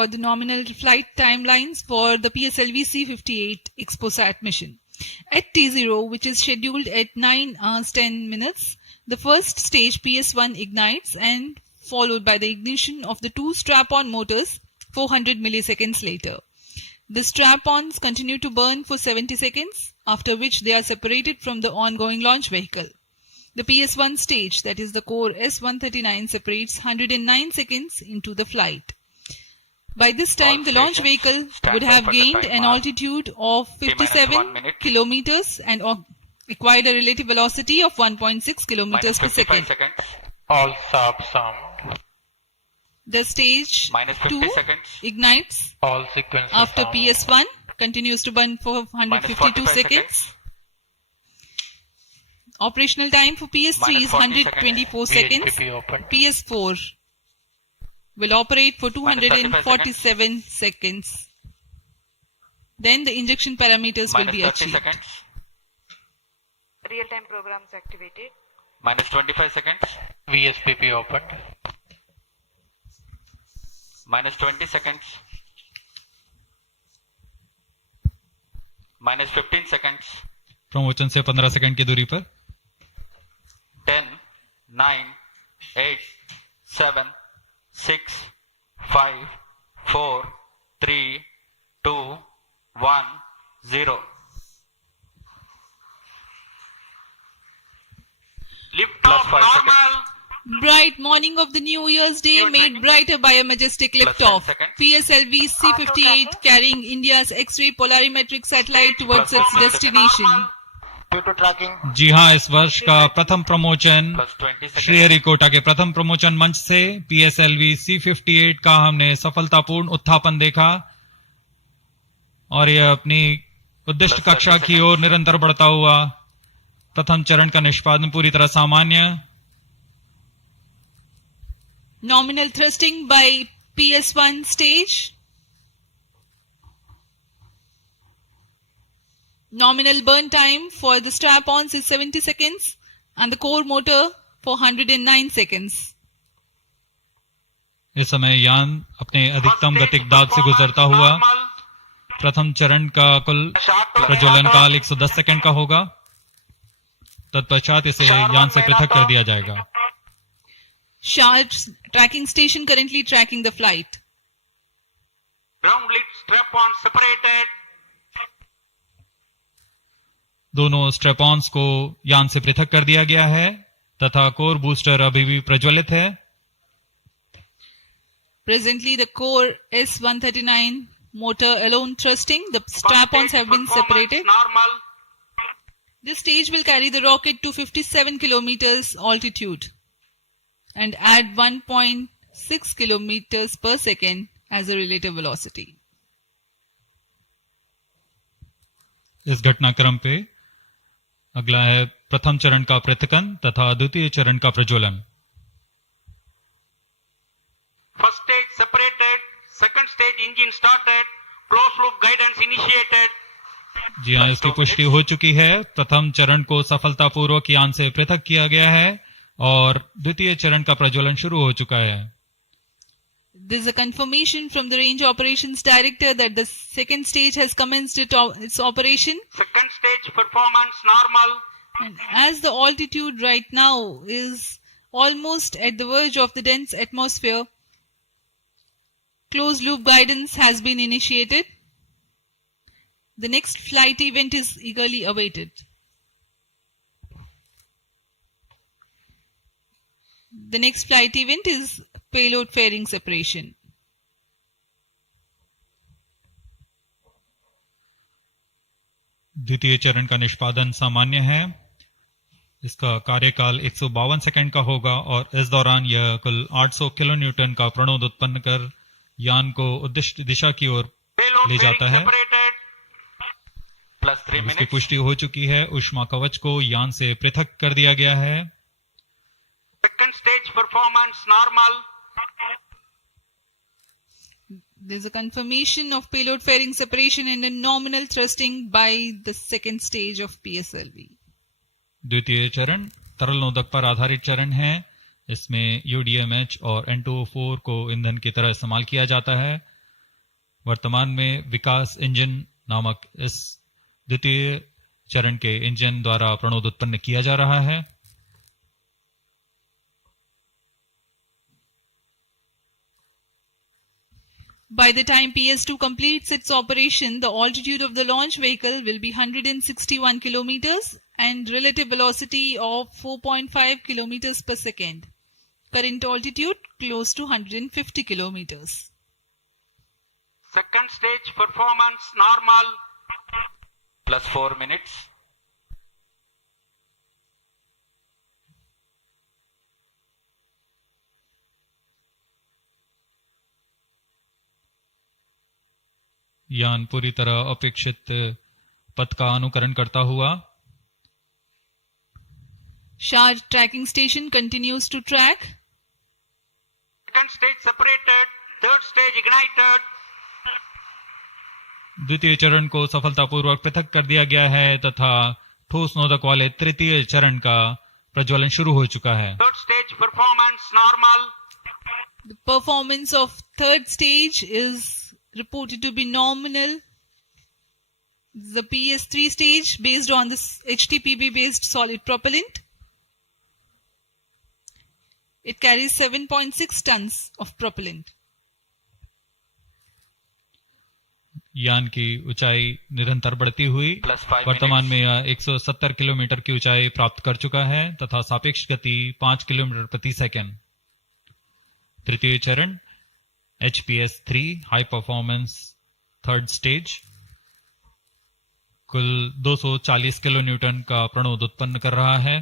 about the nominal flight timelines for the PSLV C-58 Exposat mission. At T0, which is scheduled at 9 hours 10 minutes, the first stage PS1 ignites and followed by the ignition of the two strap-on motors 400 milliseconds later. The strap-ons continue to burn for 70 seconds, after which they are separated from the ongoing launch vehicle. The PS1 stage, that is the core S-139, separates 109 seconds into the flight. By this time, the launch vehicle would have gained an altitude of 57 kilometers and acquired a relative velocity of 1.6 kilometers per second. All subs armed. The stage 2 ignites All sequences after armed. PS1, continues to burn for 152 seconds. Operational time for PS3 is 124 seconds. VHPP open. PS4 will operate for 247 seconds. Then the injection parameters will be achieved. seconds. Real-time programs activated. Minus 25 seconds. VSPP opened. Minus 20 seconds. Minus 15 seconds. Promotion से 15 second की दूरी पर 10, 9, 8, 7, 6, 5, 4, 3, 2, 1, 0. Lift Plus off 5 normal. Bright morning of the New Year's Day made brighter by a majestic liftoff. seconds. PSLV C-58 carrying India's X-ray polarimetric satellite towards Plus its 15 destination. Due to tracking. जी हाँ, इस वर्ष का प्रथम promotion Plus 20 seconds. Sriharikota के प्रथम promotion मंच से PSLV C-58 का हमने सफलतापूर्ण उत्थापन देखा और यह अपनी उद्दिष्ट कक्षा की ओर निरंतर बढ़ता हुआ। प्रथम चरण का निष्पादन पूरी तरह सामान्य। Nominal thrusting by PS1 stage. Nominal burn time for the strap-ons is 70 seconds and the core motor for 109 seconds. इस समय यान अपने अधिकतम गतिक दाब से गुजरता हुआ। प्रथम चरण का कुल प्रज्वलन काल 110 सेकंड का होगा। तत्पश्चात इसे यान से पृथक कर दिया जाएगा। Sharp's tracking station currently tracking the flight. Ground lead strap-on separated. दोनों स्ट्रेपॉन्स को यान से पृथक कर दिया गया है तथा कोर बूस्टर अभी भी प्रज्वलित है। Presently, the core S-139 motor alone thrusting. The strap-ons have been separated. Normal. This stage will carry the rocket to 57 kilometers altitude and add 1.6 kilometers per second as a relative velocity. इस घटनाक्रम पे अगला है प्रथम चरण का पृथकन तथा द्वितीय चरण का प्रज्वलन। First stage separated. Second stage engine started. Closed loop guidance initiated. जी हाँ, इसकी पुष्टि हो चुकी है। प्रथम चरण को सफलतापूर्वक यान से पृथक किया गया है और द्वितीय चरण का प्रज्वलन शुरू हो चुका है। There is a confirmation from the Range Operations Director that the second stage has commenced its operation. Second stage performance normal. And as the altitude right now is almost at the verge of the dense atmosphere, closed loop guidance has been initiated. The next flight event is eagerly awaited. The next flight event is payload fairing separation. द्वितीय चरण का निष्पादन सामान्य है। इसका कार्यकाल 152 second का होगा और इस दौरान यह कुल 800 किलो न्यूटन का प्रणोद उत्पन्न कर यान को उद्दिष्ट दिशा की ओर Payload ले जाता bearing है। separated. Plus 3 इसकी minutes. पुष्टि हो चुकी है। ऊष्मा कवच को यान से पृथक कर दिया गया है। Second stage performance normal. There is a confirmation of payload fairing separation and a nominal thrusting by the second stage of PSLV. द्वितीय चरण तरल नोदक पर आधारित चरण है। इसमें UDMH और N2O4 को ईंधन की तरह इस्तेमाल किया जाता है वर्तमान में विकास इंजन नामक इस द्वितीय चरण के इंजन द्वारा प्रणोद उत्पन्न किया जा रहा है। By the time PS2 completes its operation, the altitude of the launch vehicle will be 161 kilometers and relative velocity of 4.5 kilometers per second. Current altitude close to 150 kilometers. Second stage performance normal. Plus 4 minutes. यान पूरी तरह अपेक्षित पथ का अनुकरण करता हुआ SHAR tracking station continues to track. Second stage separated. Third stage ignited. द्वितीय चरण को सफलतापूर्वक पृथक कर दिया गया है तथा ठोस नोदक वाले तृतीय चरण का प्रज्वलन शुरू हो चुका है। Third stage performance normal. The performance of third stage is reported to be nominal. The PS3 stage based on this HTPB based solid propellant. It carries 7.6 tons of propellant. यान की ऊंचाई निरंतर बढ़ती हुई वर्तमान में यह 170 किलोमीटर की ऊंचाई प्राप्त कर चुका है तथा सापेक्ष गति 5 किलोमीटर प्रति सेकंड। तृतीय चरण HPS3 high performance third stage कुल 240 किलो न्यूटन का प्रणोद उत्पन्न कर रहा है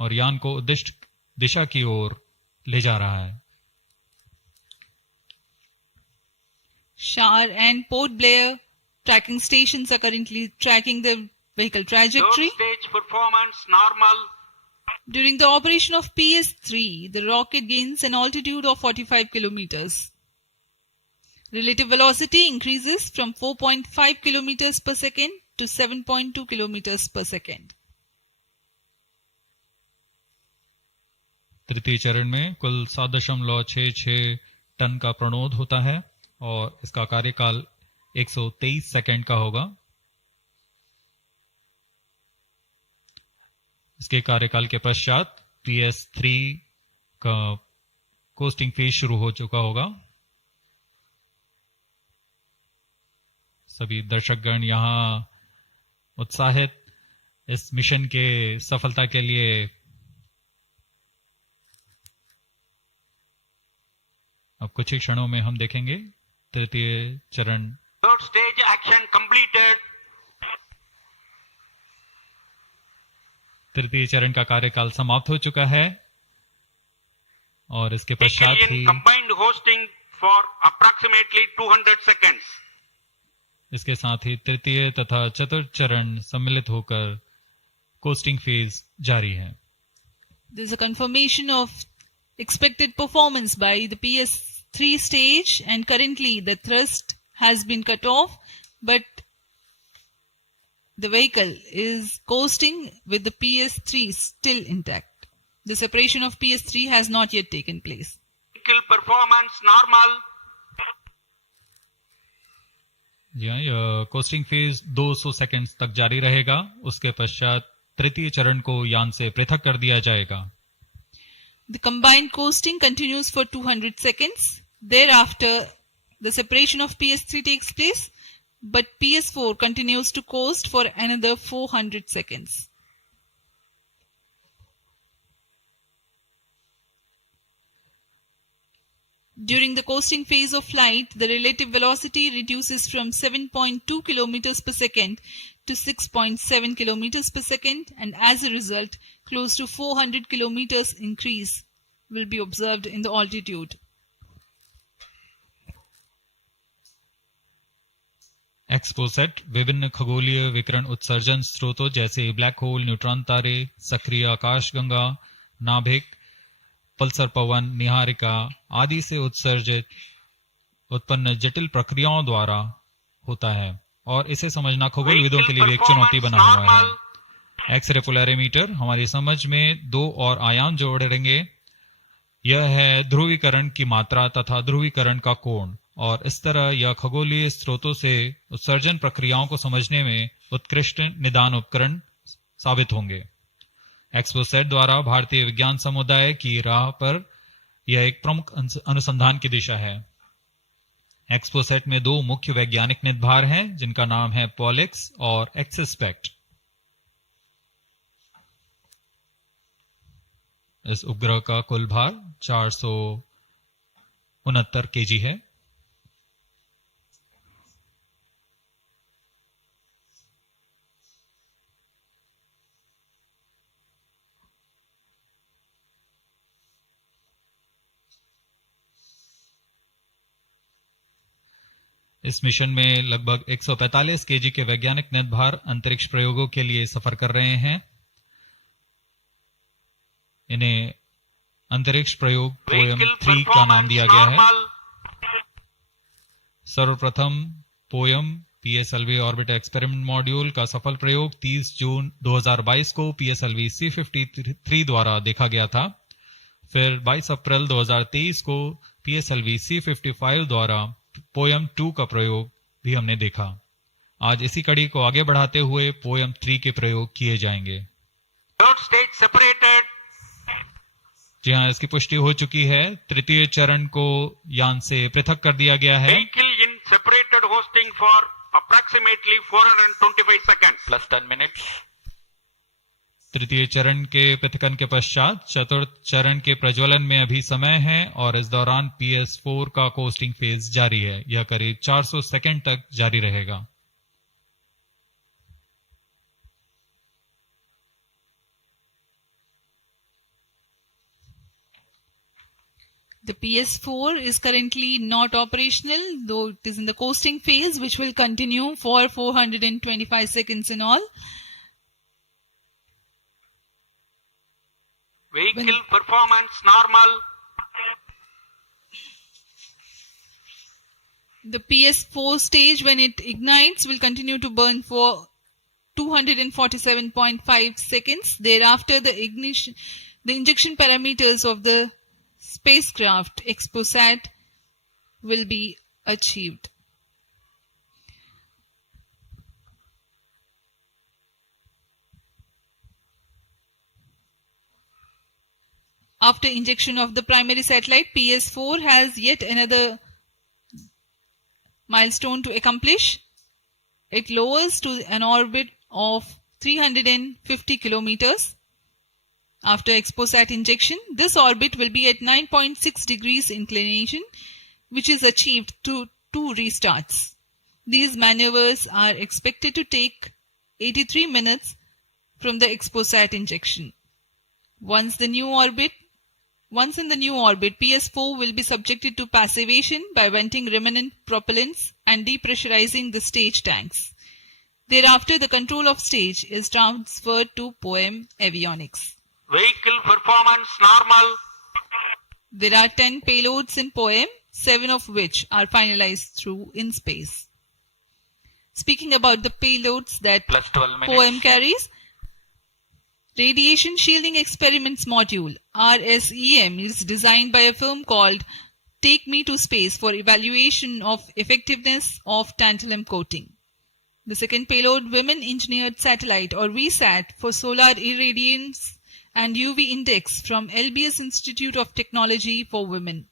और यान को उद्दिष्ट दिशा की ओर ले जा रहा है। SHAR and Port Blair tracking stations are currently tracking the vehicle trajectory. Third stage performance normal. During the operation of PS3, the rocket gains an altitude of 45 kilometers. Relative velocity increases from 4.5 kilometers per second to 7.2 kilometers per second. तृतीय चरण में कुल 7.66 ton का प्रणोद होता है और इसका कार्यकाल 123 सेकंड का होगा। इसके कार्यकाल के पश्चात PS3 का कोस्टिंग फेज शुरू हो चुका होगा। सभी दर्शकगण यहाँ उत्साहित इस मिशन के सफलता के लिए अब कुछ ही क्षणों में हम देखेंगे तृतीय चरण। Third stage action completed. तृतीय चरण का कार्यकाल समाप्त हो चुका है और इसके पश्चात Vehicle he in combined hosting for approximately 200 seconds. इसके साथ ही तृतीय तथा चतुर्थ चरण सम्मिलित होकर कोस्टिंग फेज जारी है। There is a confirmation of expected performance by the PS3 stage, and currently the thrust has been cut off, but the vehicle is coasting with the PS3 still intact. The separation of PS3 has not yet taken place. Vehicle performance normal. जी हाँ, यह costing phase 200 seconds तक जारी रहेगा। उसके पश्चात तृतीय चरण को यान से पृथक कर दिया जाएगा। The combined coasting continues for 200 seconds. Thereafter, the separation of PS3 takes place, but PS4 continues to coast for another 400 seconds. During the coasting phase of flight, the relative velocity reduces from 7.2 kilometers per second to 6.7 kilometers per second, and as a result, close to 400 kilometers increase will be observed in the altitude. XPoSat विभिन्न खगोलीय विकिरण उत्सर्जन स्रोतों जैसे black hole, neutron तारे, सक्रिय आकाशगंगा, नाभिक, पल्सर पवन, निहारिका आदि से उत्सर्जित उत्पन्न जटिल प्रक्रियाओं द्वारा होता है और इसे समझना खगोलविदों के लिए भी एक चुनौती बना हुआ है। एक्सरे पोलैरिमीटर हमारी समझ में दो और आयाम जोड़ेंगे। यह है ध्रुवीकरण की मात्रा तथा ध्रुवीकरण का कोण और इस तरह यह खगोलीय स्रोतों से उत्सर्जन प्रक्रियाओं को समझने में उत्कृष्ट निदान उपकरण साबित होंगे। एक्सपोसेट द्वारा भारतीय विज्ञान समुदाय की राह पर यह एक प्रमुख अनुसंधान की दिशा है। एक्सपोसेट में दो मुख्य वैज्ञानिक निदभार हैं जिनका नाम है पॉलिक्स और एक्सिस्पेक्ट। इस उपग्रह का कुल भार 469 केजी है। इस मिशन में लगभग 145 केजी के वैज्ञानिक निदभार अंतरिक्ष प्रयोगों के लिए सफर कर रहे हैं। इन्हें अंतरिक्ष प्रयोग पोयम 3 का नाम दिया गया है। सर्वप्रथम poem PSLV orbit experiment module का सफल प्रयोग 30 जून 2022 को पीएसएलवी C53 द्वारा देखा गया था। फिर 22 अप्रैल 2023 को पीएसएलवी C55 द्वारा पोयम 2 का प्रयोग भी हमने देखा। आज इसी कड़ी को आगे बढ़ाते हुए पोयम 3 के प्रयोग किए जाएंगे। Third stage separated. जी हाँ, इसकी पुष्टि हो चुकी है। तृतीय चरण को यान से पृथक कर दिया गया है। Vehicle in separated hosting for approximately 425 seconds. Plus 10 minutes. तृतीय चरण के पृथकन के पश्चात चतुर्थ चरण के प्रज्वलन में अभी समय है और इस दौरान PS4 का कोस्टिंग फेज जारी है। यह करीब 400 सेकंड तक जारी रहेगा। The PS4 is currently not operational, though it is in the coasting phase, which will continue for 425 seconds in all. Vehicle performance normal. The PS4 stage, when it ignites, will continue to burn for 247.5 seconds. Thereafter, the injection parameters of the spacecraft XPOSat will be achieved. After injection of the primary satellite, PS4 has yet another milestone to accomplish. It lowers to an orbit of 350 kilometers. After XPOSat injection, this orbit will be at 9.6 degrees inclination, which is achieved through 2 restarts. These maneuvers are expected to take 83 minutes from the XPOSat injection. Once in the new orbit, PS4 will be subjected to passivation by venting remnant propellants and depressurizing the stage tanks. Thereafter, the control of stage is transferred to POEM avionics. Vehicle performance normal. There are 10 payloads in POEM, 7 of which are finalized through InSpace. Speaking about the payloads that Plus 12 minutes. POEM carries, Radiation Shielding Experiments Module RSEM is designed by a firm called Take Me to Space for evaluation of effectiveness of tantalum coating. The second payload, Women Engineered Satellite or VSAT for solar irradiance and UV index from LBS Institute of Technology for Women.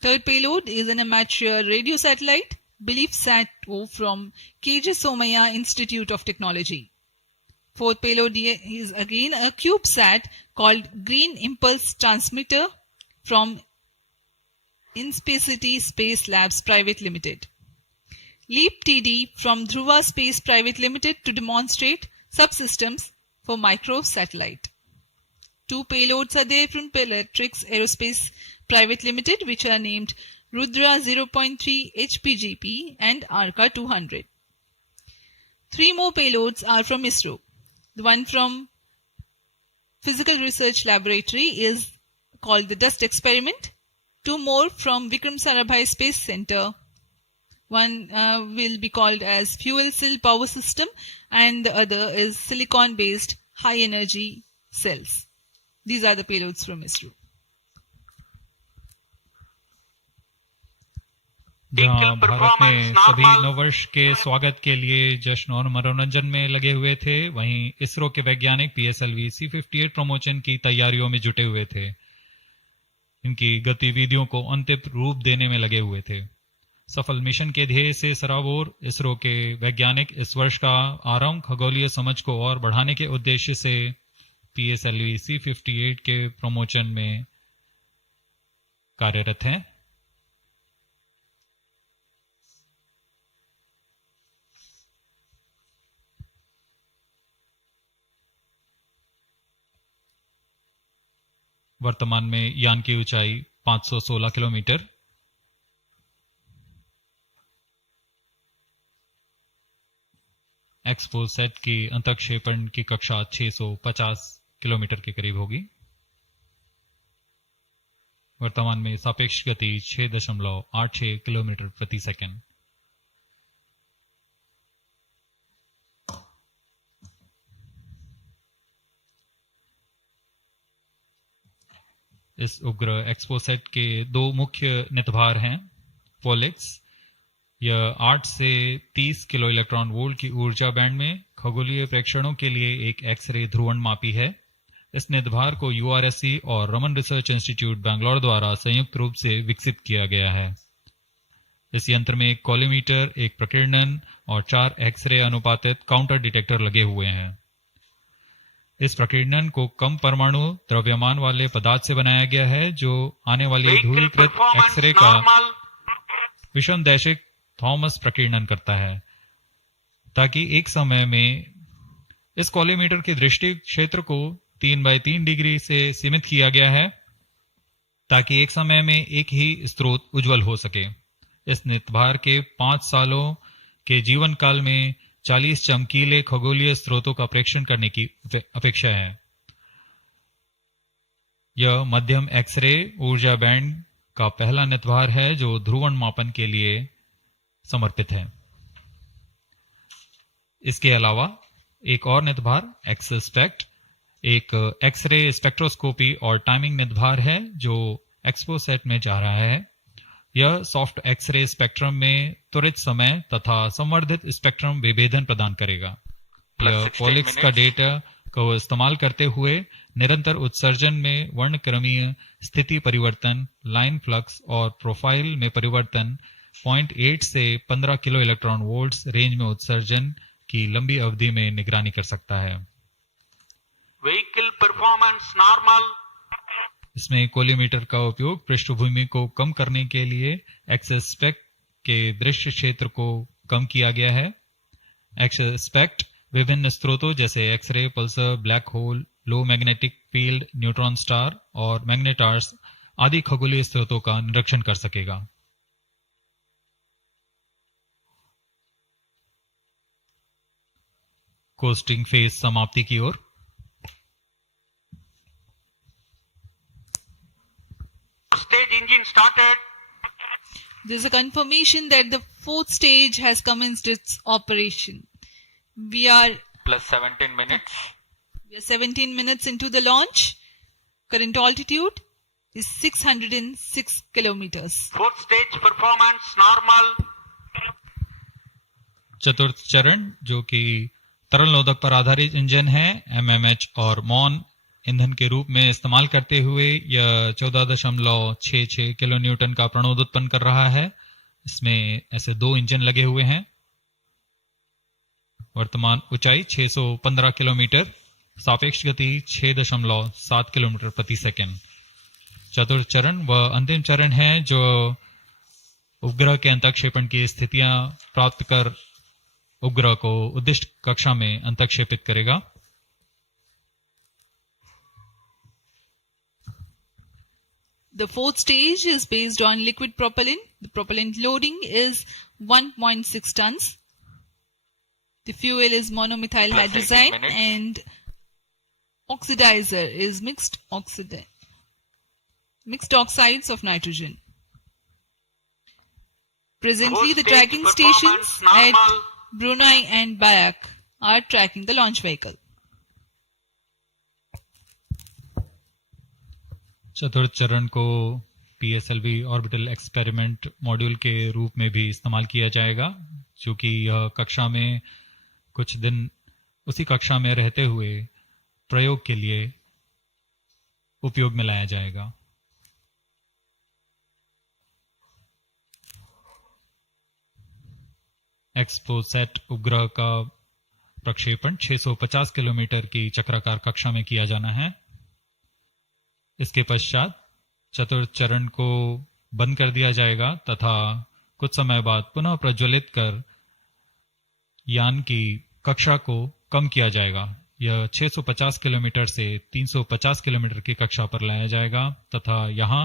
Third payload is an amateur radio satellite, BeliefSat-O from KJ Somaya Institute of Technology. Fourth payload is again a CubeSat called Green Impulse Transmitter from Inspacity Space Labs Private Limited. LEAP TD from Dhruva Space Private Limited to demonstrate subsystems for microsatellite. 2 payloads are there from Peletrix Aerospace Private Limited, which are named Rudra 0.3 HPGP and Arca 200. 3 more payloads are from ISRO. The one from Physical Research Laboratory is called the Dust Experiment. 2 more from Vikram Sarabhai Space Center. One will be called as Fuel Cell Power System and the other is silicon-based high energy cells. These are the payloads from ISRO. जहां Vehicle Bharat में performance सभी normal. नववर्ष के स्वागत के लिए जश्न और मनोरंजन में लगे हुए थे, वहीं इसरो के वैज्ञानिक PSLV C58 प्रमोशन की तैयारियों में जुटे हुए थे। इनकी गतिविधियों को अंतिम रूप देने में लगे हुए थे। सफल मिशन के ध्येय से सराबोर इसरो के वैज्ञानिक इस वर्ष का आरंभ खगोलीय समझ को और बढ़ाने के उद्देश्य से PSLV C58 के प्रमोशन में कार्यरत हैं। वर्तमान में यान की ऊंचाई 516 किलोमीटर, एक्सपोसैट की अंतक्षेपण की कक्षा 650 किलोमीटर के करीब होगी। वर्तमान में सापेक्ष गति 6.86 किलोमीटर प्रति सेकंड। इस उपग्रह एक्सपोसैट के दो मुख्य नितभार हैं। पोलिक्स, यह 8 से 30 किलो इलेक्ट्रॉन वोल्ट की ऊर्जा बैंड में खगोलीय प्रेक्षणों के लिए एक एक्सरे ध्रुवण मापी है। इस नितभार को URSC और रमन रिसर्च इंस्टीट्यूट बैंगलोर द्वारा संयुक्त रूप से विकसित किया गया है। इस यंत्र में एक कॉलीमीटर, एक प्रकीर्णन और 4 एक्सरे अनुपातित काउंटर डिटेक्टर लगे हुए हैं। इस प्रकीर्णन को कम परमाणु द्रव्यमान वाले पदार्थ से बनाया गया है, जो आने वाली Vehicle ध्रुवीकृत performance एक्सरे का normal. विषमदैशिक थॉमस प्रकीर्णन करता है, ताकि एक समय में इस कॉलीमीटर के दृष्टि क्षेत्र को 3x3 डिग्री से सीमित किया गया है, ताकि एक समय में एक ही स्रोत उज्जवल हो सके। इस नितभार के 5 सालों के जीवन काल में 40 चमकीले खगोलीय स्रोतों का प्रेक्षण करने की अपेक्षा है। यह मध्यम एक्सरे ऊर्जा बैंड का पहला नितभार है जो ध्रुवण मापन के लिए समर्पित है। इसके अलावा एक और नितभार एक्सस्पेक्ट एक एक्सरे स्पेक्ट्रोस्कोपी और टाइमिंग नितभार है जो एक्सपोसैट में जा रहा है। यह सॉफ्ट एक्सरे स्पेक्ट्रम में त्वरित समय तथा संवर्धित स्पेक्ट्रम विभेदन प्रदान करेगा। यह पॉलिक्स का डेटा को इस्तेमाल करते हुए निरंतर उत्सर्जन में वर्णक्रमीय स्थिति परिवर्तन, लाइन फ्लक्स और प्रोफाइल में परिवर्तन, 0.8 से 15 किलो इलेक्ट्रॉन वोल्ट्स रेंज में उत्सर्जन की लंबी अवधि में निगरानी कर सकता है। Vehicle performance normal. इसमें कोलीमीटर का उपयोग पृष्ठभूमि को कम करने के लिए एक्सस्पेक्ट के दृश्य क्षेत्र को कम किया गया है। एक्सस्पेक्ट विभिन्न स्रोतों जैसे एक्सरे, पल्सर, ब्लैक होल, लो मैग्नेटिक फील्ड, न्यूट्रॉन स्टार और मैग्नेटार्स आदि खगोलीय स्रोतों का निरीक्षण कर सकेगा। कोस्टिंग फेज समाप्ति की ओर। Stage engine started. There's a confirmation that the fourth stage has commenced its operation. We are plus 17 minutes. 17 minutes into the launch. Current altitude is 606 kilometers. Fourth stage performance normal. चतुर्थ चरण जो कि तरल नोदक पर आधारित engine है, MMH और मॉन ईंधन के रूप में इस्तेमाल करते हुए यह 14.66 किलो न्यूटन का प्रणोद उत्पन्न कर रहा है। इसमें ऐसे 2 इंजन लगे हुए हैं। वर्तमान ऊंचाई 615 किलोमीटर, सापेक्ष गति 6.7 किलोमीटर प्रति सेकंड। चतुर्थ चरण वह अंतिम चरण है जो उपग्रह के अंतक्षेपण की स्थितियां प्राप्त कर उपग्रह को उद्दिष्ट कक्षा में अंतक्षेपित करेगा। The fourth stage is based on liquid propellant. The propellant loading is 1.6 tons. The fuel is monomethyl Plus 18 hydrazine minutes. and oxidizer is mixed oxides of nitrogen. Presently, Fourth the stage tracking performance stations normal. at Brunei and Bayak are tracking the launch vehicle. चतुर्थ चरण को PSLV orbital experiment module के रूप में भी इस्तेमाल किया जाएगा, जो कि यह कक्षा में कुछ दिन उसी कक्षा में रहते हुए प्रयोग के लिए उपयोग में लाया जाएगा। एक्सपोसैट उपग्रह का प्रक्षेपण 650 किलोमीटर की चक्राकार कक्षा में किया जाना है। इसके पश्चात चतुर्थ चरण को बंद कर दिया जाएगा तथा कुछ समय बाद पुनः प्रज्वलित कर यान की कक्षा को कम किया जाएगा। यह 650 किलोमीटर से 350 किलोमीटर की कक्षा पर लाया जाएगा तथा यहां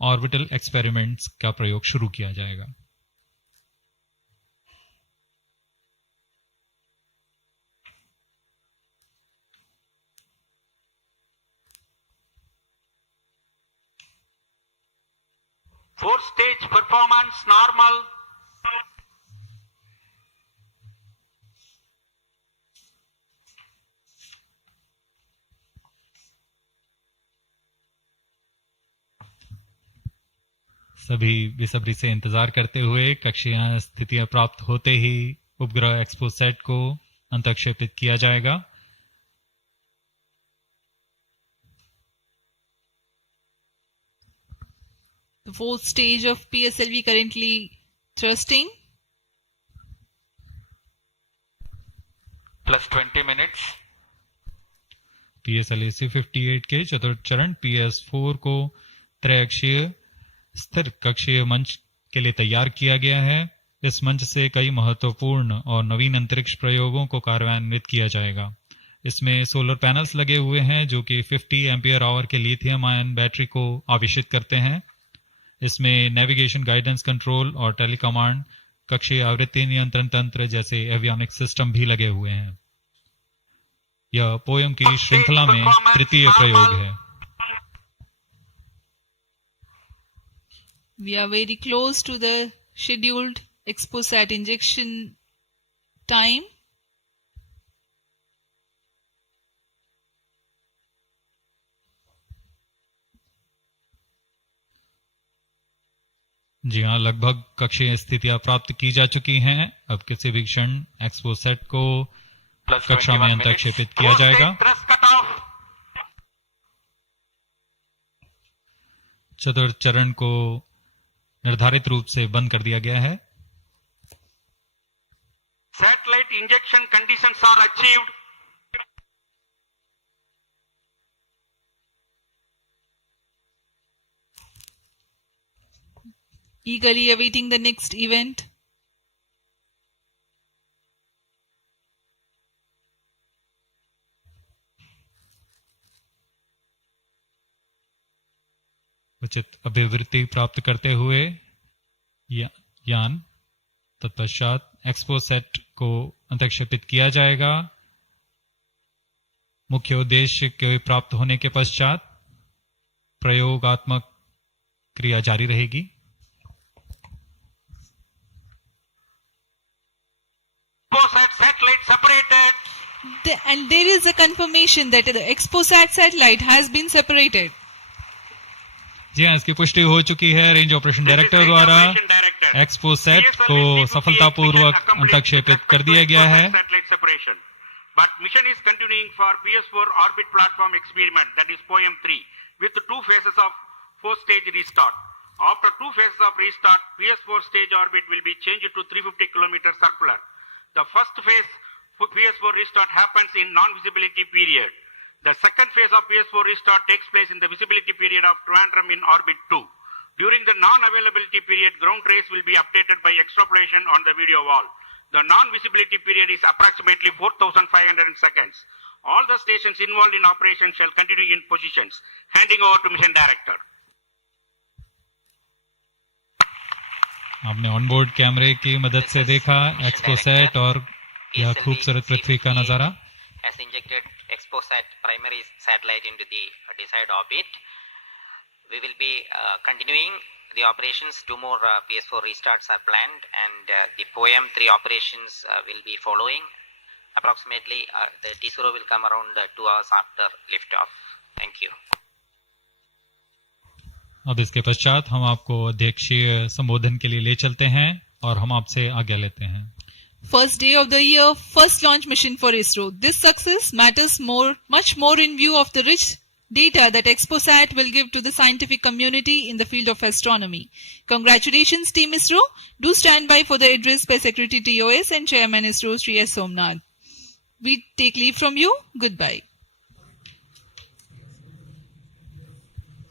ऑर्बिटल एक्सपेरिमेंट्स का प्रयोग शुरू किया जाएगा। Fourth stage performance normal. सभी बेसब्री से इंतजार करते हुए कक्षीय स्थितियां प्राप्त होते ही उपग्रह एक्सपोसैट को अंतक्षेपित किया जाएगा। The fourth stage of PSLV currently thrusting. Plus 20 minutes. PSLV C58 के चतुर्थ चरण PS4 को त्रैअक्षीय स्थिर कक्षीय मंच के लिए तैयार किया गया है। इस मंच से कई महत्वपूर्ण और नवीन अंतरिक्ष प्रयोगों को कार्यान्वित किया जाएगा। इसमें सोलर पैनल्स लगे हुए हैं जो कि 50 एम्पियर आवर के लिथियम आयन बैटरी को आवेशित करते हैं। इसमें नेविगेशन गाइडेंस कंट्रोल और टेलीकमांड कक्षीय आवृत्ति नियंत्रण तंत्र जैसे एवियोनिक्स सिस्टम भी लगे हुए हैं। यह पोयम की श्रृंखला में तृतीय प्रयोग है। We are very close to the scheduled XPOSAT injection time. जी हाँ, लगभग कक्षीय स्थितियां प्राप्त की जा चुकी हैं। अब किसी भी क्षण एक्सपोसैट को कक्षा में अंतक्षेपित किया जाएगा। चतुर्थ चरण को निर्धारित रूप से बंद कर दिया गया है। Satellite injection conditions are achieved. Eagerly awaiting the next event. उचित अभिवृत्ति प्राप्त करते हुए यान तत्पश्चात एक्सपोसैट को अंतक्षेपित किया जाएगा। मुख्य उद्देश्य के प्राप्त होने के पश्चात प्रयोगात्मक क्रिया जारी रहेगी। XPOSAT satellite separated. And there is a confirmation that the XPOSAT satellite has been separated. जी हाँ, इसकी पुष्टि हो चुकी है रेंज ऑपरेशन डायरेक्टर द्वारा। एक्सपोसैट को सफलतापूर्वक अंतक्षेपित कर दिया गया है। But mission is continuing for PS4 orbit platform experiment, that is POEM 3, with 2 phases of 4-stage restart. After 2 phases of restart, PS4 stage orbit will be changed to 350 km circular. The first phase for PS4 restart happens in non-visibility period. The second phase of PS4 restart takes place in the visibility period of Trivandrum in orbit 2. During the non-availability period, ground trace will be updated by extrapolation on the video wall. The non-visibility period is approximately 4,500 seconds. All the stations involved in operation shall continue in positions. Handing over to mission director. आपने onboard कैमरे की मदद से देखा XPoSat और यह खूबसूरत पृथ्वी का नजारा। Has injected XPOSAT primary satellite into the desired orbit. We will be continuing the operations. 2 more PS4 restarts are planned, and the POEM 3 operations will be following. Approximately, the T0 will come around 2 hours after liftoff. Thank you. अब इसके पश्चात हम आपको अध्यक्षीय संबोधन के लिए ले चलते हैं और हम आपसे आज्ञा लेते हैं। First day of the year, first launch mission for ISRO. This success matters much more in view of the rich data that XPOSAT will give to the scientific community in the field of astronomy. Congratulations, Team ISRO. Do stand by for the address by Secretary TOS and Chairman ISRO, Sri S. Somnath. We take leave from you. Goodbye.